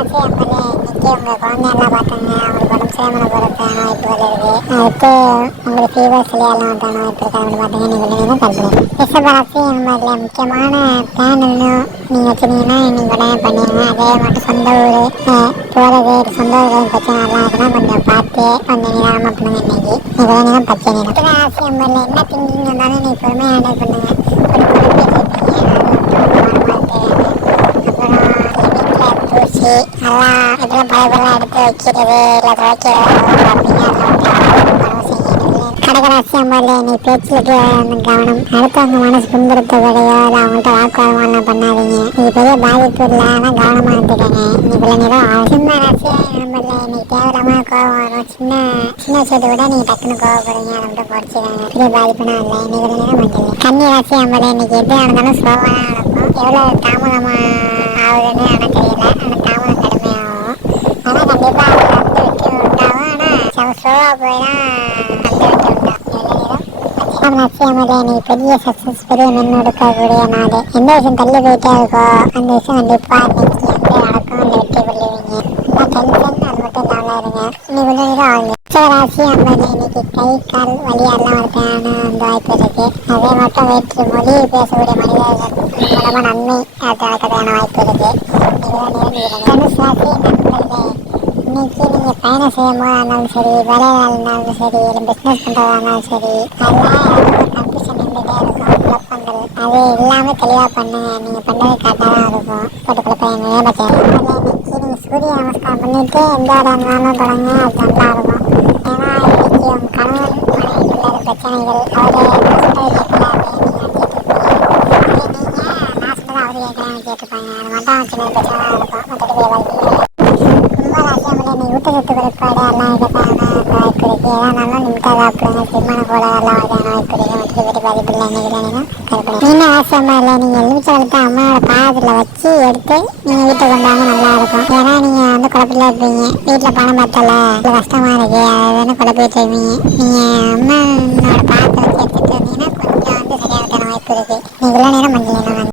MLA இன்னைக்கு உங்கள் குழந்தையெல்லாம் பார்த்தாங்க, அவங்களுக்கு உடம்பு சரியாமல் போகிறதுக்கான வாய்ப்புகள் இருக்குது. அடுத்து உங்களுக்கு ஃபீவர் சரியாகலாம் வந்தான வாய்ப்பு இருக்குது. அப்படி பார்த்தீங்கன்னா நீங்கள் தான் கருதுறேன். ரிஷபராசி எம்எல்ஏ முக்கியமான பிளான் இன்னும் நீங்கள் வச்சுருந்தீங்கன்னா இன்னைக்கு உடனே பண்ணிடுங்க. அதே மட்டும் சொந்த ஊர் போகிறது, சொந்த ஊர் பிரச்சனை எல்லாம் இருக்குன்னா கொஞ்சம் பார்த்து கொஞ்சம் நிதானமாக பண்ணுங்க. இன்னைக்கு நீங்கள் தான் பச்சை நிறம். ரிஷபராசி எம்எல்ஏ என்ன திங்கிங் இருந்தாலும் நீங்கள் பொறுமையாக ஹேண்டில் பண்ணுங்க. பூச்சி எல்லாம் இதெல்லாம் பழப்பெல்லாம் எடுத்து வைக்கிறது இல்லை துவைக்கிறது கடகராசி அம்மாவில் நீ பேச்சுக்கு கவனம். அடுத்தவங்க மனசு புண்படுத்தவரையோ இல்லை அவங்கள்ட்ட வாக்குவாதம் பண்ணாதீங்க. இது பெரிய பாதிப்பு இல்லை, ஆனால் கவனமாக இருந்துக்கங்க. நீ பிள்ளைங்க சின்ன ராசி நம்மள இன்னைக்கு தேவையில்லாம கோபம் வரும். சின்ன சின்ன விஷயத்தை விட நீங்கள் டக்குன்னு கோவப்படுறீங்க, அதை மட்டும் குறைச்சிக்காங்க. பெரிய பாதிப்புனா இல்லை. இன்னைக்கு பிள்ளைங்க மாட்டேங்க. கன்னி ராசி அம்மாவில் இன்னைக்கு எப்படி நடந்தாலும் ஸ்லோவாக நடக்கும். எவ்வளோ தாமதமாக ஆகுதுன்னு எனக்கு தெரியல, ஆனால் தாமதம் கடுமையாகும். ஆனால் கண்டிப்பாக அதில் வந்து வெற்றி உண்டாகும். ஆனால் ஸ்லோவாக போய் தான் நட்சியமலை நீ பெரிய சக்ஸஸ், பெரிய முன்னெடுக்கக்கூடிய நாடு. எந்த விஷயம் தள்ளி போயிட்டே இருக்கோ அந்த விஷயம் கண்டிப்பாக இன்னைக்கு வந்து நடக்கும். அந்த வெற்றி கொள்ளுவீங்க. டென்ஷன் அது மட்டும் இல்லாமல் இருங்க. இன்னைக்கு கொஞ்சம் நேரம் ஆகுங்க. ராசி அம்மன் இன்னைக்கு கை கால் வழியெல்லாம் இருக்கான அந்த வாய்ப்பு இருக்கு. அதே மட்டும் வேற்று மொழி பேசக்கூடிய மனிதர்கள் மூலமா நன்மை நடக்கிறதான வாய்ப்பு இருக்கு. தனுசு ராசி நண்பர்களே, இன்னைக்கு நீங்கள் பயணம் செய்யும் போது இருந்தாலும் சரி, வேலையாக இருந்தாலும் சரி, இல்லை பிஸ்னஸ் பண்ணுறதா இருந்தாலும் சரி, அதெல்லாம் கன்ஃபியூஷன் இருந்துகிட்டே இருக்கும், குழப்பங்கள். அது இல்லாமல் தெளிவாக பண்ணுங்க. நீங்கள் பண்ணுறது கரெக்டாக தான் இருக்கும். போட்டு குழப்பம் இன்னைக்கு நீங்கள் சூரிய நமஸ்காரம் பண்ணிவிட்டு எந்த இடம் இருந்தாலும் தொடங்க. அது நல்லா இருக்கும். ஏன்னா இன்னைக்கு உங்கள் கணவன் மனைவிக்குள்ள பிரச்சனைகள் அவரை நான் சொன்னதை அவர் கேட்கலான்னு கேட்டுப்பாங்க. அது மட்டும் சின்ன பிரச்சனை தான் இருக்கும். மற்றபடி நீ ஊட்டச்சத்து குறைபாடு எல்லாம் இருக்கிறதான வாய்ப்பு இருக்கு. ஏதானாலும் நிமிட்டாக சாப்பிடுங்க. திருமண கோளாறு எல்லாம் வகையான வாய்ப்பு இருக்கு. மற்ற பெரிய பாதிப்பு இல்லை. இன்னைக்கு கருப்பணி மீன் அவசியமா இல்லை. நீங்கள் எலுமிச்சை வளர்த்து அம்மாவோட பாதத்தில் வச்சு எடுத்து நீங்கள் வீட்டை கொண்டாங்க நல்லா இருக்கும். ஏன்னா நீங்கள் வந்து குழப்பில் இருப்பீங்க. வீட்டில் பணம் பத்தலை, இல்லை கஷ்டமாக இருக்கு, அதை வேணும் குழப்பிட்டு இருப்பீங்க. நீங்கள் அம்மாவோட பாதத்தை வச்சு எடுத்துகிட்டு வந்தீங்கன்னா கொஞ்சம் வந்து சரியாகத்தான வாய்ப்பு இருக்கு. இன்னைக்கு நேரம் மஞ்சள்